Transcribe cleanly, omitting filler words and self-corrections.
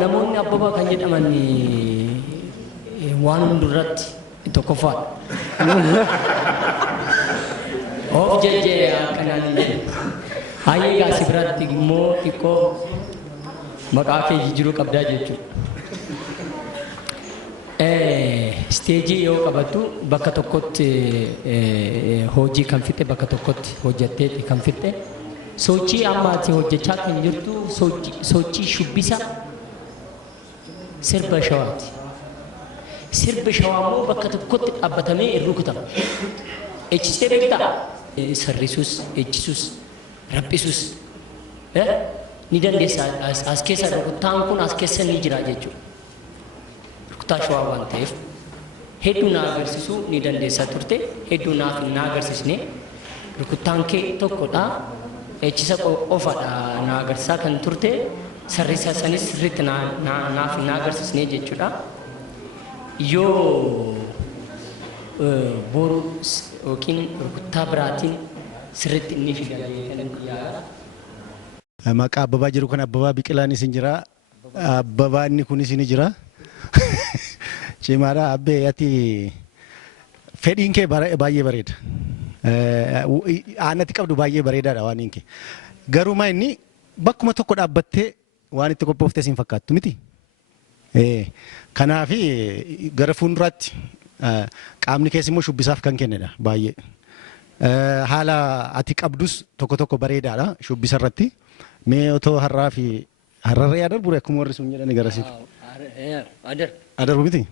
namoonni abbaba kan jedhaman waan hunduratti tokkoffaa of jejjee akkanaan hayyee gaasii biratti immoo xiqqoo maqaa kee jijjiiruu qabdaa jechuudha. Steejii yoo qabattu bakka tokkotti hojii kan fixe bakka tokkotti hojjettee kan fixe sochii ammaati hojjechaa kan jirtu sochii shubbisa sirba shawaati. Sirba shawaa immoo bakka tokkotti dhaabbatamee rukutama. Echisee beektaa? Sarrisuus, echisuus, raphisuus ni dandeessa. As keessa rukutaan kun as keessa ni jira jechuudha. Rukutaa shawaa waan ta'eef hedduu na agarsiisuu ni dandeessa turte. Hedduu naaf na agarsiisne rukutaan kee tokkodha. Echisa qofaadha na agarsiisaa kan turte. Sarrisa sanis sirriitti naaf na agarsiisne jechuudha. Yoo boru yookiin rukuttaa biraatiin sirriitti inni fidatee kan yaada. Maqaa Abbabaa jiru kan Abbabaa Biqilaanis ni jira. Abbabaa inni kunis ni jira. Cimaadha abbee ati fedhiin kee baay'ee bareeda. Aanatti qabdu baay'ee bareedaadha waan inni. Garuu maa inni bakkuma tokko dhaabbattee waan itti qophooftee siin fakkaattu miti. Kanaaf gara fuulduraatti qaamni keessa immoo shubbisaaf kan kennedha baay'ee. Haala ati qabdus tokko tokko bareedaadha shubbisa irratti. Mee otoo har'aa fi har'arree adarbu akkuma warri sun jedhani garasiif. Adarbu miti.